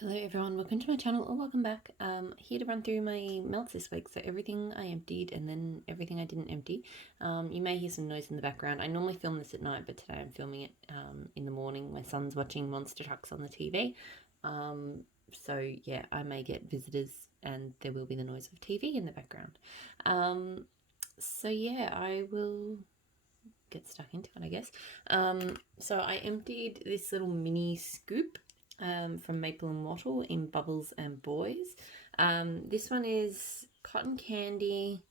Hello everyone, welcome to my channel or welcome back. Here to run through my melts this week. So everything I emptied and then everything I didn't empty. You may hear some noise in the background. I normally film this at night, but today I'm filming it in the morning. My son's watching monster trucks on the TV. So yeah, I may get visitors and there will be the noise of TV in the background. So yeah, I will get stuck into it, I guess. So I emptied this little mini scoop from Maple and Wattle in Bubbles and Boys. This one is cotton candy,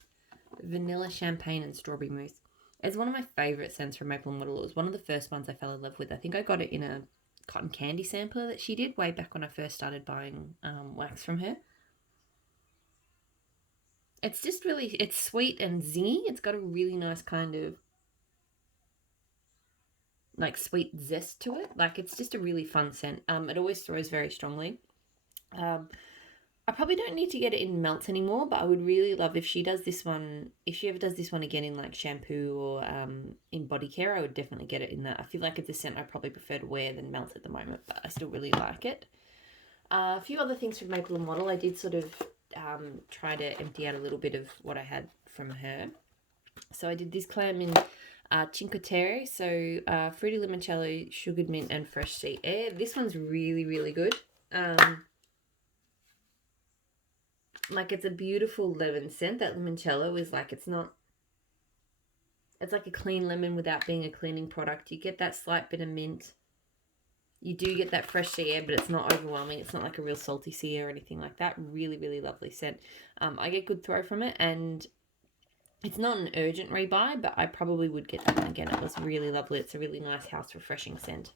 vanilla champagne, and strawberry mousse. It's one of my favourite scents from Maple and Wattle. It was one of the first ones I fell in love with. I think I got it in a cotton candy sampler that she did way back when I first started buying wax from her. It's just really, it's sweet and zingy. It's got a really nice kind of like sweet zest to it. Like it's just a really fun scent. It always throws very strongly. I probably don't need to get it in melts anymore, but I would really love if she does this one, if she ever does this one again in like shampoo or in body care, I would definitely get it in that. I feel like it's a scent I probably prefer to wear than melt at the moment, but I still really like it. A few other things from Maple and Wattle. I did sort of try to empty out a little bit of what I had from her. So I did this clam in Cinque Terre, so fruity limoncello, sugared mint, and fresh sea air. This one's really, really good. Like it's a beautiful lemon scent. That limoncello is like, it's like a clean lemon without being a cleaning product. You get that slight bit of mint. You do get that fresh sea air, but it's not overwhelming. It's not like a real salty sea air or anything like that. Really, really lovely scent. I get good throw from it, and it's not an urgent rebuy, but I probably would get that one again. It was really lovely. It's a really nice house refreshing scent.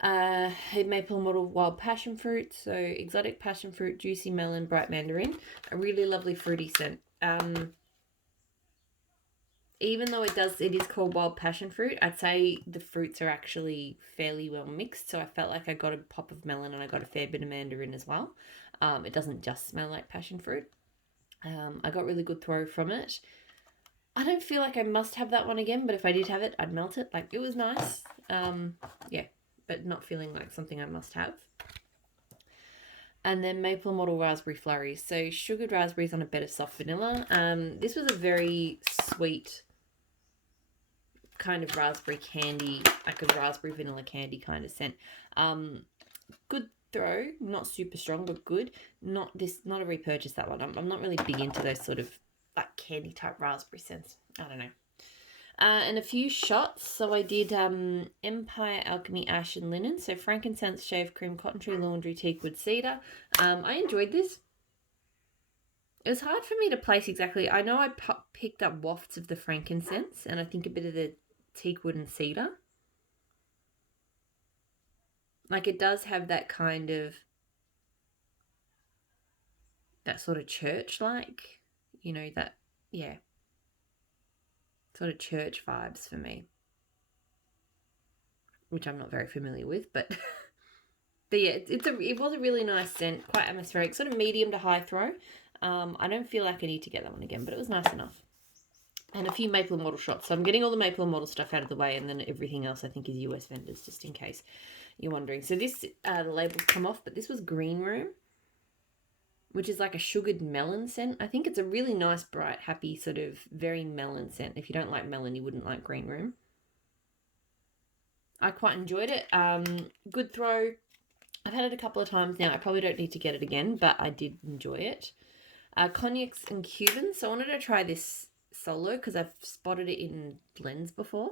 Maple and Wattle wild passion fruit, so exotic passion fruit, juicy melon, bright mandarin. A really lovely fruity scent. Even though it is called wild passion fruit, I'd say the fruits are actually fairly well mixed. So I felt like I got a pop of melon and I got a fair bit of mandarin as well. It doesn't just smell like passion fruit. I got really good throw from it. I don't feel like I must have that one again, but if I did have it, I'd melt it. Like, it was nice. Yeah, but not feeling like something I must have. And then Maple and Wattle raspberry flurries. So sugared raspberries on a bed of soft vanilla. This was a very sweet kind of raspberry candy, like a raspberry vanilla candy kind of scent. Good throw, not super strong, but good. Not a repurchase, that one. I'm not really big into those sort of like candy type raspberry scents. I don't know. And a few shots. So I did Empire, Alchemy, Ash, and Linen. So frankincense, shave cream, cotton tree, laundry, teakwood, cedar. I enjoyed this. It was hard for me to place exactly. I know I picked up wafts of the frankincense and I think a bit of the teakwood and cedar. Like it does have that kind of, that sort of church-like, you know, that, yeah, sort of church vibes for me, which I'm not very familiar with, but but yeah, it was a really nice scent, quite atmospheric, sort of medium to high throw. I don't feel like I need to get that one again, but it was nice enough. And a few Maple and Wattle shots. So I'm getting all the Maple and Wattle stuff out of the way, and then everything else I think is US vendors, just in case you're wondering. So this, the labels come off, but this was Green Room, which is like a sugared melon scent. I think it's a really nice, bright, happy, sort of very melon scent. If you don't like melon, you wouldn't like Green Room. I quite enjoyed it. Good throw. I've had it a couple of times now. I probably don't need to get it again, but I did enjoy it. Cognacs and Cubans. So I wanted to try this solo because I've spotted it in blends before.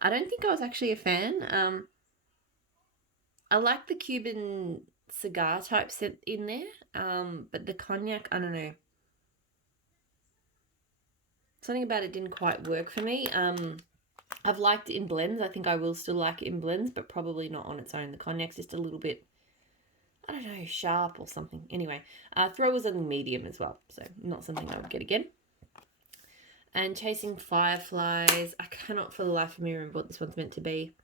I don't think I was actually a fan. I like the Cuban cigar type scent in there, but the cognac, I don't know. Something about it didn't quite work for me. I've liked it in blends. I think I will still like it in blends, but probably not on its own. The cognac's just a little bit, I don't know, sharp or something. Anyway, throw was on the medium as well, so not something I would get again. And Chasing Fireflies. I cannot for the life of me remember what this one's meant to be.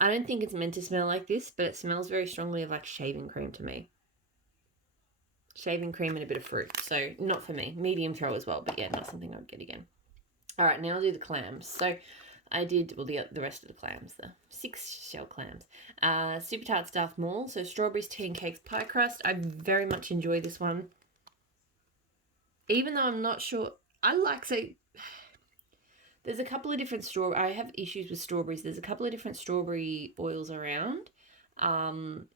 I don't think it's meant to smell like this, but it smells very strongly of like shaving cream to me. Shaving cream and a bit of fruit. So not for me. Medium throw as well, but yeah, not something I would get again. All right, now I'll do the clams. So I did, well, the rest of the clams, the 6 shell clams. Super Tart Stuffed Mall, so strawberries, tea and cakes pie crust. I very much enjoy this one. Even though I'm not sure, there's a couple of different I have issues with strawberries. There's a couple of different strawberry oils around. And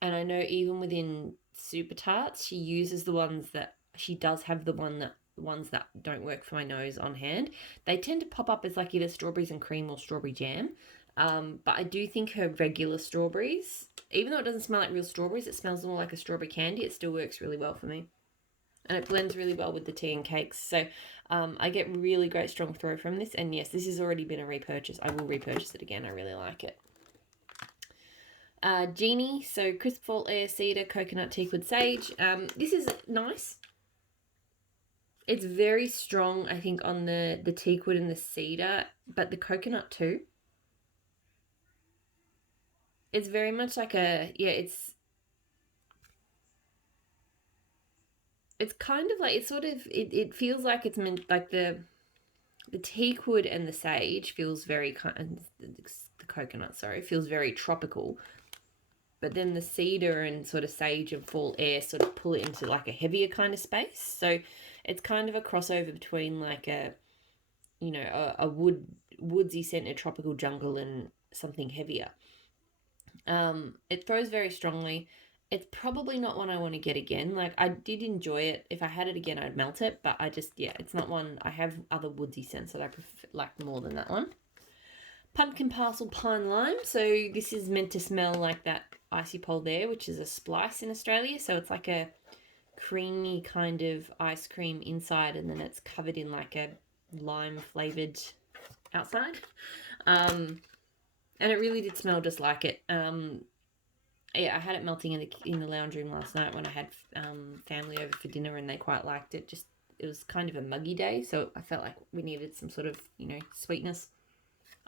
I know even within Super Tarts, she uses the ones that, she does have the ones that don't work for my nose on hand. They tend to pop up as like either strawberries and cream or strawberry jam. But I do think her regular strawberries, even though it doesn't smell like real strawberries, it smells more like a strawberry candy. It still works really well for me. And it blends really well with the tea and cakes. So I get really great strong throw from this. And yes, this has already been a repurchase. I will repurchase it again. I really like it. Genie, so crisp fall air, cedar, coconut, teakwood, sage. This is nice. It's very strong, I think, on the teakwood and the cedar, but the coconut too. It's very much like it's kind of like, it feels like it's meant, like the teakwood and the sage feels very the coconut, sorry, feels very tropical. But then the cedar and sort of sage and fall air sort of pull it into like a heavier kind of space. So it's kind of a crossover between like a woodsy scented tropical jungle and something heavier. It throws very strongly. It's probably not one I want to get again. Like, I did enjoy it. If I had it again, I'd melt it. But it's not one. I have other woodsy scents that I like more than that one. Pumpkin Parcel Pine Lime. So this is meant to smell like that icy pole there, which is a splice in Australia. So it's like a creamy kind of ice cream inside, and then it's covered in like a lime flavored outside. And it really did smell just like it. I had it melting in the lounge room last night when I had family over for dinner, and they quite liked it. Just, it was kind of a muggy day, so I felt like we needed some sort of, sweetness,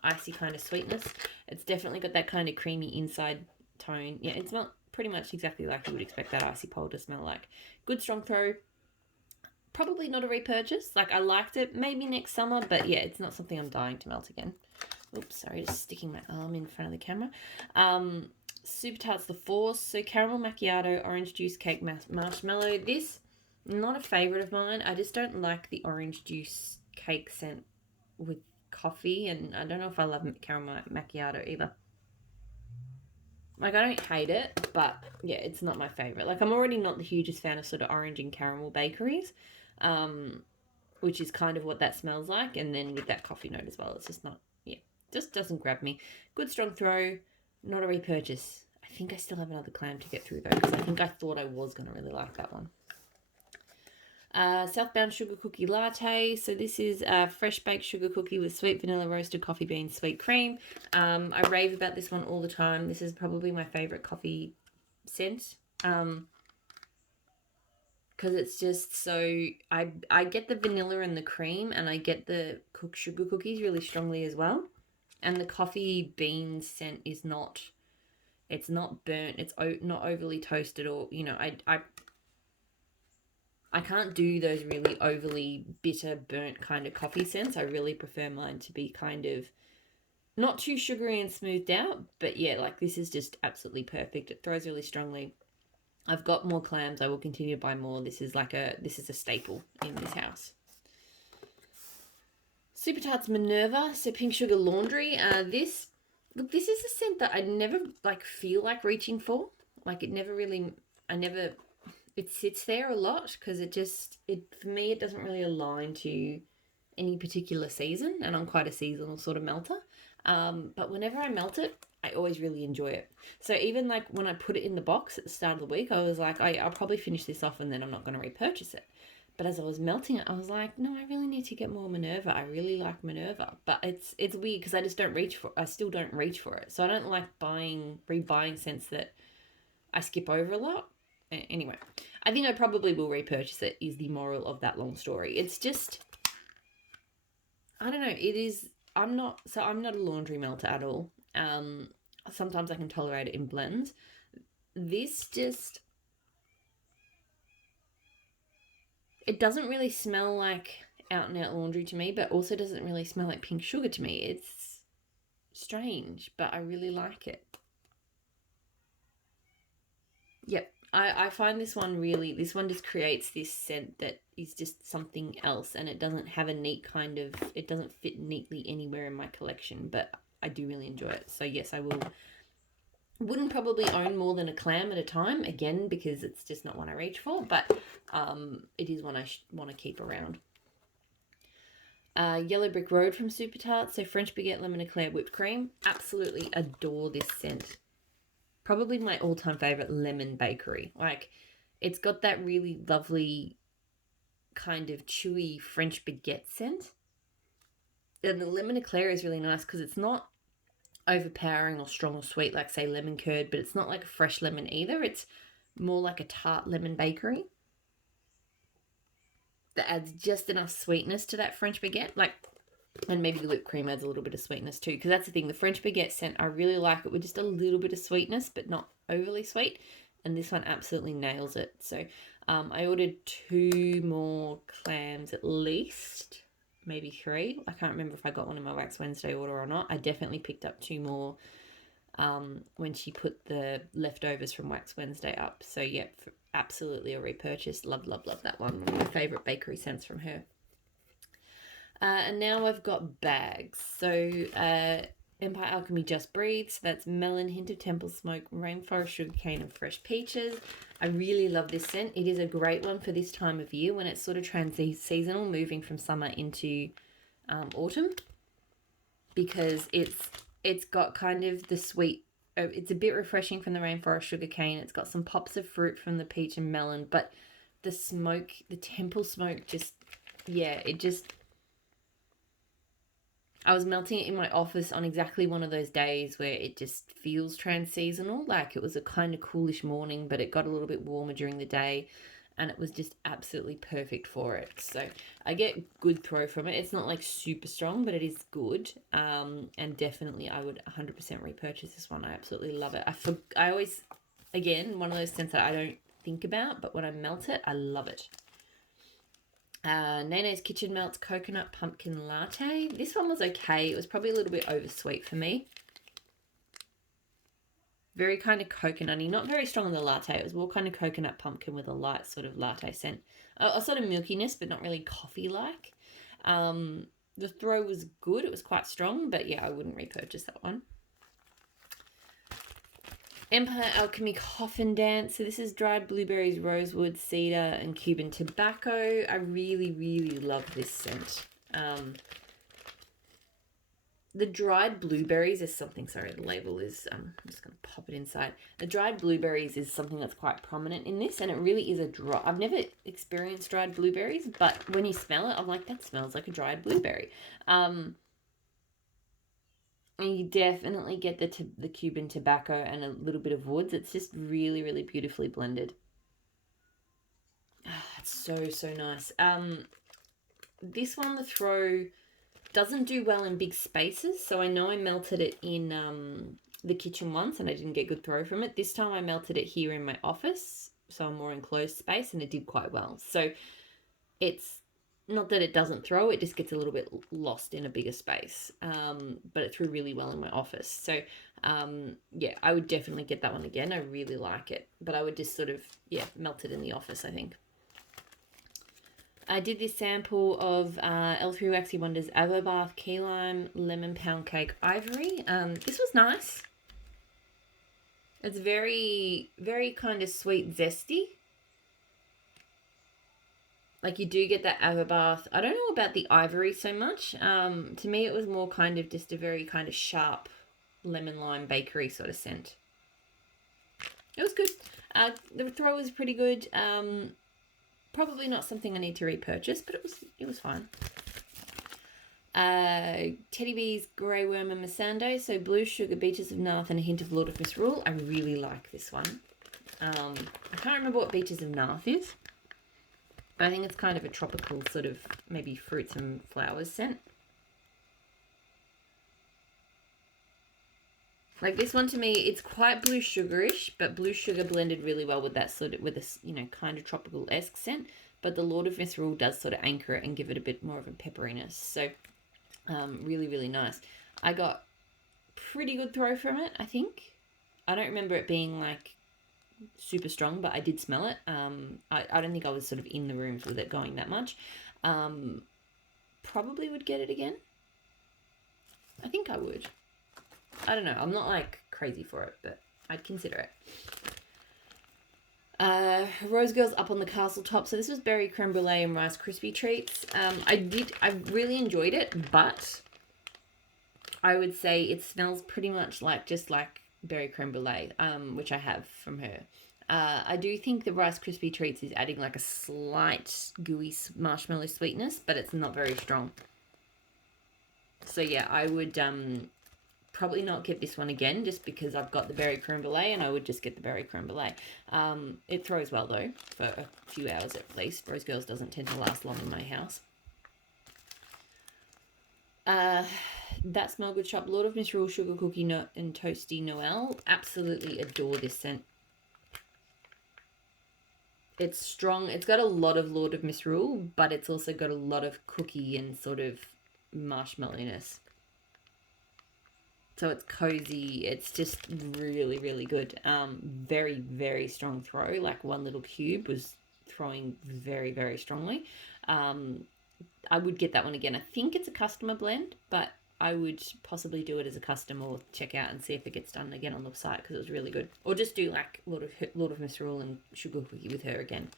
icy kind of sweetness. It's definitely got that kind of creamy inside tone. Yeah, it smelled pretty much exactly like you would expect that icy pole to smell like. Good strong throw. Probably not a repurchase. Like, I liked it maybe next summer, but yeah, it's not something I'm dying to melt again. Oops, sorry, just sticking my arm in front of the camera. Super Tarts The Force. So caramel macchiato, orange juice cake, marshmallow. This, not a favourite of mine. I just don't like the orange juice cake scent with coffee, and I don't know if I love caramel macchiato either. Like, I don't hate it, but yeah, it's not my favourite. Like, I'm already not the hugest fan of sort of orange and caramel bakeries, which is kind of what that smells like. And then with that coffee note as well, it's just not, just doesn't grab me. Good strong throw, not a repurchase. I think I still have another clam to get through though, because I think I thought I was going to really like that one. Southbound Sugar Cookie Latte. So this is a fresh baked sugar cookie with sweet vanilla, roasted coffee beans, sweet cream. I rave about this one all the time. This is probably my favourite coffee scent. Because it's just so, I get the vanilla and the cream, and I get the cooked sugar cookies really strongly as well. And the coffee bean scent is not, it's not burnt, it's not overly toasted, or, I can't do those really overly bitter, burnt kind of coffee scents. I really prefer mine to be kind of not too sugary and smoothed out. But yeah, like, this is just absolutely perfect. It throws really strongly. I've got more clams. I will continue to buy more. This is a staple in this house. Super Tarts Minerva, so pink sugar laundry. This is a scent that I never feel like reaching for. Like, it sits there a lot because for me, it doesn't really align to any particular season, and I'm quite a seasonal sort of melter. But whenever I melt it, I always really enjoy it. So even like when I put it in the box at the start of the week, I was like, I'll probably finish this off and then I'm not going to repurchase it. But as I was melting it, I was like, no, I really need to get more Minerva. I really like Minerva. But it's weird because I still don't reach for it. So I don't like rebuying scents that I skip over a lot. Anyway, I think I probably will repurchase it, is the moral of that long story. It's just, I don't know, I'm not a laundry melter at all. Sometimes I can tolerate it in blends. This just, it doesn't really smell like out and out laundry to me, but also doesn't really smell like pink sugar to me. It's strange, but I really like it. Yep. I find this one just creates this scent that is just something else, and it doesn't have a neat it doesn't fit neatly anywhere in my collection, but I do really enjoy it. So yes, I wouldn't probably own more than a clam at a time, again, because it's just not one I reach for, but it is one I want to keep around. Yellow Brick Road from Super Tart, so French Baguette Lemon Eclair Whipped Cream. Absolutely adore this scent. Probably my all-time favorite lemon bakery. Like, it's got that really lovely kind of chewy French baguette scent. And the lemon eclair is really nice because it's not overpowering or strong or sweet like, say, lemon curd, but it's not like a fresh lemon either. It's more like a tart lemon bakery that adds just enough sweetness to that French baguette. Like, and maybe the whipped cream adds a little bit of sweetness too, because that's the thing. The French baguette scent, I really like it with just a little bit of sweetness, but not overly sweet. And this one absolutely nails it. So I ordered 2 more clams at least, maybe 3. I can't remember if I got one in my Wax Wednesday order or not. I definitely picked up 2 more when she put the leftovers from Wax Wednesday up. So yeah, absolutely a repurchase. Love, love, love that one. One of my favourite bakery scents from her. And now I've got bags. So Empire Alchemy Just Breathe. So that's melon, hint of temple smoke, rainforest sugarcane, and fresh peaches. I really love this scent. It is a great one for this time of year when it's sort of seasonal, moving from summer into autumn, because it's got kind of the sweet. It's a bit refreshing from the rainforest sugarcane. It's got some pops of fruit from the peach and melon, but the smoke, the temple smoke, just, yeah, it just. I was melting it in my office on exactly one of those days where it just feels trans-seasonal. Like, it was a kind of coolish morning, but it got a little bit warmer during the day, and it was just absolutely perfect for it. So I get good throw from it. It's not like super strong, but it is good. And definitely I would 100% repurchase this one. I absolutely love it. I always, again, one of those scents that I don't think about, but when I melt it, I love it. Nano's Kitchen Melts Coconut Pumpkin Latte. This one was okay. It was probably a little bit oversweet for me. Very kind of coconutty. Not very strong on the latte. It was more kind of coconut pumpkin with a light sort of latte scent. A sort of milkiness, but not really coffee-like. The throw was good. It was quite strong, but yeah, I wouldn't repurchase that one. Empire Alchemy Coffin Dance. So this is dried blueberries, rosewood, cedar, and Cuban tobacco. I really, really love this scent. The dried blueberries is something, sorry, the label is, I'm just going to pop it inside. The dried blueberries is something that's quite prominent in this, and it really is a dry, I've never experienced dried blueberries, but when you smell it, I'm like, that smells like a dried blueberry. And you definitely get the Cuban tobacco and a little bit of woods. It's just really, really beautifully blended. It's so, so nice. This one, the throw, doesn't do well in big spaces. So I know I melted it in the kitchen once and I didn't get good throw from it. This time I melted it here in my office, so a more enclosed space, and it did quite well. So it's not that it doesn't throw, it just gets a little bit lost in a bigger space. But it threw really well in my office. So, yeah, I would definitely get that one again. I really like it. But I would just sort of, yeah, melt it in the office, I think. I did this sample of L3 Waxy Wonders Avo Bath Key Lime Lemon Pound Cake Ivory. This was nice. It's very, very kind of sweet, zesty. Like, you do get that Avabath. I don't know about the ivory so much. To me, it was more kind of just a very kind of sharp lemon lime bakery sort of scent. It was good. The throw was pretty good. Probably not something I need to repurchase, but it was fine. Teddy Bees Grey Worm and Masando. So blue sugar, beaches of Narth, and a hint of Lord of Misrule. I really like this one. I can't remember what beaches of Narth is. But I think it's kind of a tropical sort of maybe fruits and flowers scent. Like, this one to me, it's quite blue sugarish, but blue sugar blended really well with that sort of, with this, you know, kind of tropical-esque scent. but the Lord of Misrule does sort of anchor it and give it a bit more of a pepperiness. So really, really nice. I got pretty good throw from it, I think. I don't remember it being like super strong, but I did smell it. I don't think I was sort of in the rooms with it going that much. Probably would get it again. I think I would. I don't know. I'm not like crazy for it, but I'd consider it. Rose Girl's up on the castle top. So this was berry creme brulee and Rice Krispie treats. I really enjoyed it, but I would say it smells pretty much like just like berry creme brulee, which I have from her. I do think the Rice Krispie treats is adding like a slight gooey marshmallow sweetness, but it's not very strong. So yeah, I would probably not get this one again just because I've got the berry creme brulee, and I would just get the berry creme brulee. It throws well though for a few hours at least. Rose Girls doesn't tend to last long in my house. That Smell Good shop, Lord of Misrule Sugar Cookie Nut and Toasty Noel. Absolutely adore this scent. It's strong. It's got a lot of Lord of Misrule, but it's also got a lot of cookie and sort of marshmallowiness. So it's cozy. It's just really, really good. Very, very strong throw. Like one little cube was throwing very, very strongly. I would get that one again. I think it's a customer blend, but I would possibly do it as a custom or check out and see if it gets done again on the site because it was really good. Or just do like Lord of Misrule and Sugar Cookie with her again.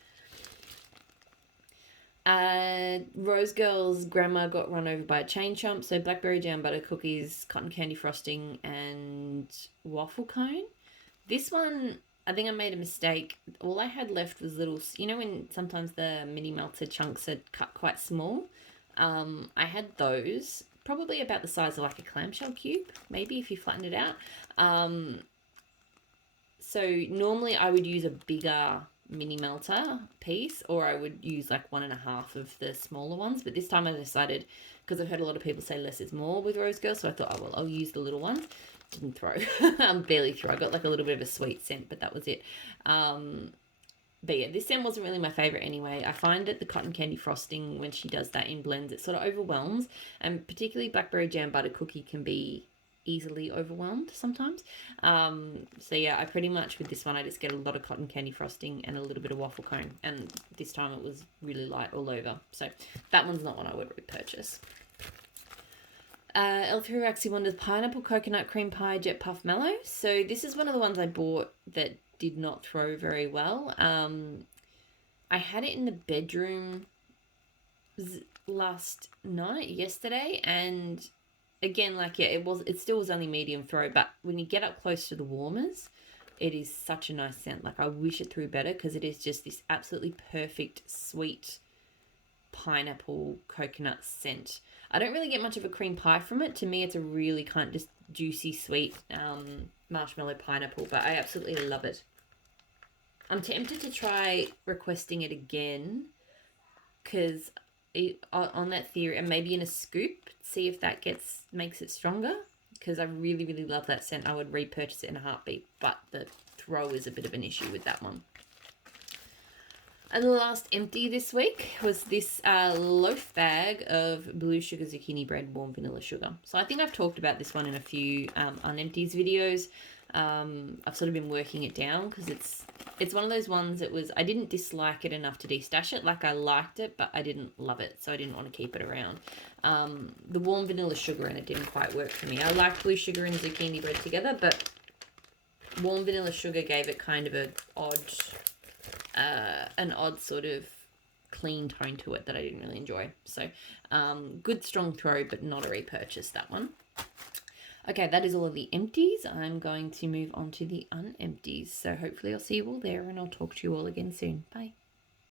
Rose Girl's grandma got run over by a chain chomp. So blackberry jam butter cookies, cotton candy frosting, and waffle cone. This one, I think I made a mistake. All I had left was little, you know when sometimes the mini melted chunks are cut quite small? I had those, probably about the size of like a clamshell cube, maybe if you flattened it out. So normally I would use a bigger mini melter piece, or I would use like 1.5 of the smaller ones, but this time I decided, because I've heard a lot of people say less is more with Rose Girl, so I thought, oh well, I'll use the little ones. Didn't throw. Barely throw. I got like a little bit of a sweet scent, but that was it. But yeah, this scent wasn't really my favorite anyway. I find that the cotton candy frosting, when she does that in blends, it sort of overwhelms, and particularly blackberry jam butter cookie can be easily overwhelmed sometimes. So yeah, I pretty much with this one I just get a lot of cotton candy frosting and a little bit of waffle cone, and this time it was really light all over, so that one's not one I would repurchase. L3 Waxy Wonders Pineapple Coconut Cream Pie Jet Puff Mellow. So this is one of the ones I bought that did not throw very well. I had it in the bedroom last night, yesterday, and again, like, yeah, it still was only medium throw, but when you get up close to the warmers, it is such a nice scent. Like, I wish it threw better because it is just this absolutely perfect, sweet pineapple coconut scent. I don't really get much of a cream pie from it. To me, it's a really kind of just juicy, sweet marshmallow pineapple, but I absolutely love it. I'm tempted to try requesting it again because on that theory, and maybe in a scoop, see if that makes it stronger, because I really, really love that scent. I would repurchase it in a heartbeat, but the throw is a bit of an issue with that one. And the last empty this week was this loaf bag of blue sugar zucchini bread, warm vanilla sugar. So I think I've talked about this one in a few Unempties videos. I've sort of been working it down because it's one of those ones that I didn't dislike it enough to destash it. Like, I liked it, but I didn't love it, so I didn't want to keep it around. The warm vanilla sugar in it didn't quite work for me. I liked blue sugar and zucchini bread together, but warm vanilla sugar gave it kind of an odd sort of clean tone to it that I didn't really enjoy. So good strong throw, but not a repurchase, that one. Okay, that is all of the empties. I'm going to move on to the unempties. So hopefully I'll see you all there, and I'll talk to you all again soon. Bye.